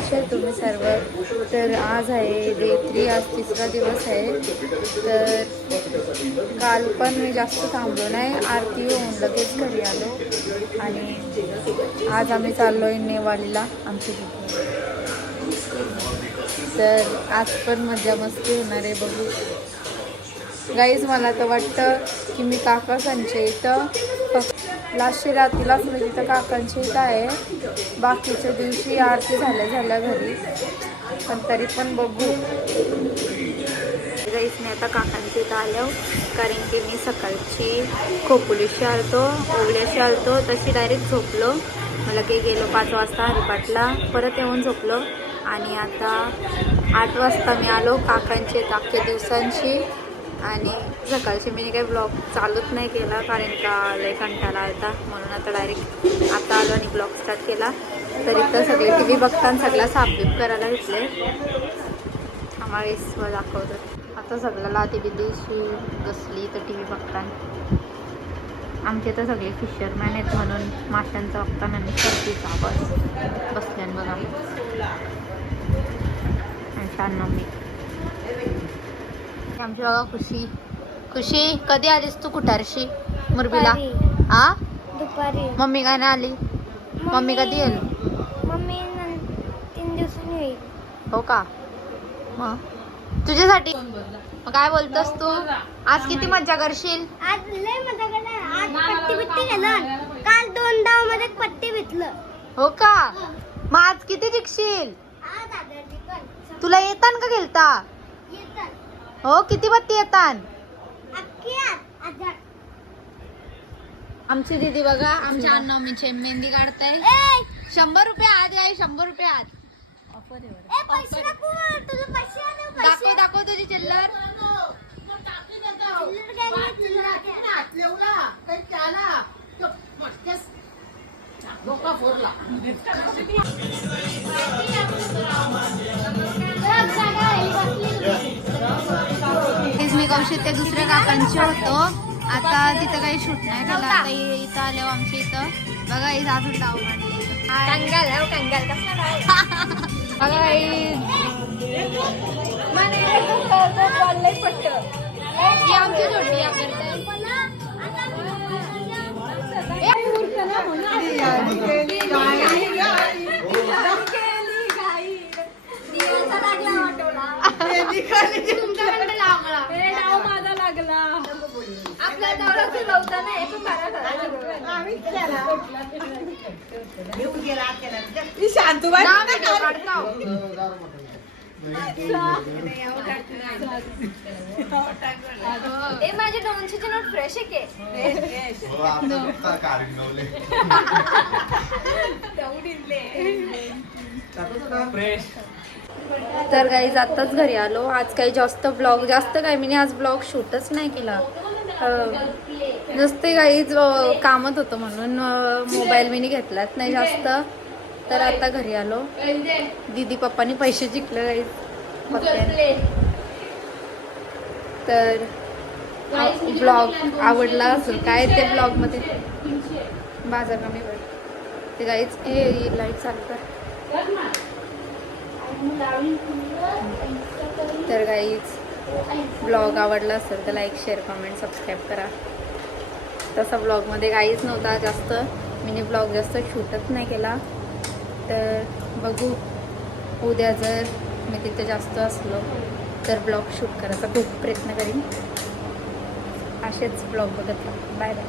कसे आहे तुम्ही सर्व? तर आज आहे डे 3, आज तिसरा दिवस आहे. तर काल पण मी जास्त थांबलो नाही, आरती होऊन लगेच घरी आलो. आणि आज आम्ही चाललो आहे नेवालीला आमची. तर आज पण मजा मस्ती होणार आहे, बघू गाईज. मला तर वाटतं की मी काकांच्या इथं लास्ट रात्रीलाच म्हणजे इथं काकांच्या इथं आहे. बाकीच्या दिवशी आरती झाल्या घरी, पण तरी पण बघू. गाईज मी आता काकांच्या इथं आलो, कारण की मी सकाळची खोपोलीशी आलतो, ओवल्याशी आलतो, तशी डायरेक्ट झोपलो. मला काही गेलो 5 वाजता हरिपाठला, परत येऊन झोपलो. आणि आता 8 वाजता मी आलो काकांचे अख्ख्या दिवसांची. आणि सकाळची मी काही ब्लॉग चालूच नाही केला, कारण का लय कंटाळा आलता, म्हणून आता डायरेक्ट आता आलो आणि ब्लॉग स्टार्ट केला. तर इथं सगळे टी व्ही बघताना सगळ्या साफबीप करायला घेतले. आम्हाला दाखवतो आता सगळ्याला आधी विदेशी बसली तर टी व्ही बघताना. आमचे तर सगळे फिशरमॅन आहेत, म्हणून माशांचा बघताना आणि सर्दीचा आवाज बसल्यान बघा. आणि छान मम्मी आमची बघा. खुशी कधी आलीस तू कुठारशी मुरबीला? दुपारी. मम्मी काय नाही आली? मम्मी कधी येईल? मम्मी 3 दिवसांनी येईल. हो का? मग तुझ्यासाठी मग काय बोलतोस तू? आज किती मज्जा करशील? आज लय मजा केला. आज पट्टी बिट्टी केलं. काल 2 डाव मध्ये पट्टी बितलं. हो का? मग आज किती जिंकशील? तुला येतान का खेळता? हो, किती बत्ती येतान? आमची दीदी बघा आमच्या अन्नवमीचे मेहंदी काढताय. 100 रुपये आत गाई, 100 रुपये आत. दाखव तुझी चिल्लर. मी कौशिक ते दुसऱ्या काकांचे होतो. आता तिथं काही शूट नाही केलं. आता इथं आलो आमच्या इथं बघा. ही अजून डाव बघा. ही आमची जोडी माझे 200चे नोट फ्रेश आहे तर गाईज आत्ताच घरी आलो. आज काही जास्त काय मी आज ब्लॉग शूटच नाही केला. नुसते गाईज कामत होतं म्हणून मोबाईल मी घेतलाच नाही जास्त. तर आता घरी आलो. दीदी पप्पानी पैसे जिंकले गाईज. तर ब्लॉग आवडला असेल काय ते ब्लॉगमध्ये बाजार कमी वेळ ते गाईज. हे लाईट चालू कर. तर गाईज ब्लॉग आवडला असेल तर लाईक, शेअर, कमेंट, सबस्क्राईब करा. तसा ब्लॉगमध्ये काहीच नव्हता जास्त. मी ब्लॉग जास्त शूटच नाही केला. तर बघू उद्या जर मी तिथे जास्त असलो तर ब्लॉग शूट करायचा खूप प्रयत्न करीन. असेच ब्लॉग बघत राहा. Bye bye.